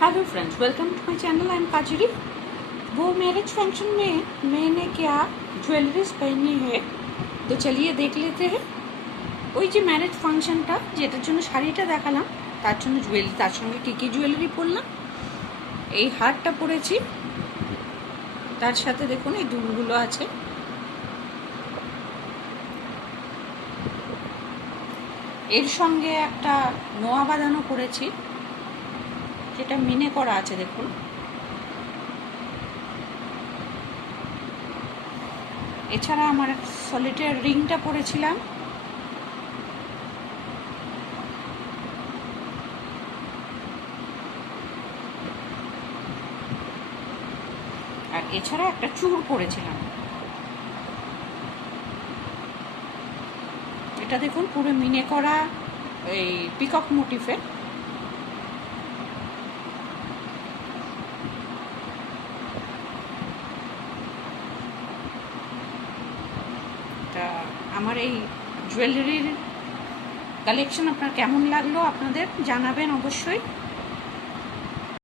Hello friends, welcome to my channel. I am Kajri. वो marriage function में मैंने क्या ज्वेलरीज पहनी है तो चलिए देख लेते हैं। ওই যে ম্যারেজ ফাংশনটা যেটার জন্য শাড়িটা দেখালাম তার জন্য জুয়েলারি, তার সঙ্গে কী কী জুয়েলারি পরলাম। এই হারটা পরেছি, তার সাথে দেখুন এই দুলগুলো আছে। এর সঙ্গে একটা নোয়া বাঁধানো করেছি, যেটা মিনে করা আছে দেখুন। এছাড়া আমার সলিটার রিংটা পরেছিলাম। আর এছাড়া একটা চূড় পরেছিলাম। এটা দেখুন পুরো মিনে করা এই পিকক মোটিফের। তা আমার এই জুয়েলারির কালেকশন আপনার কেমন লাগলো আপনাদের জানাবেন অবশ্যই।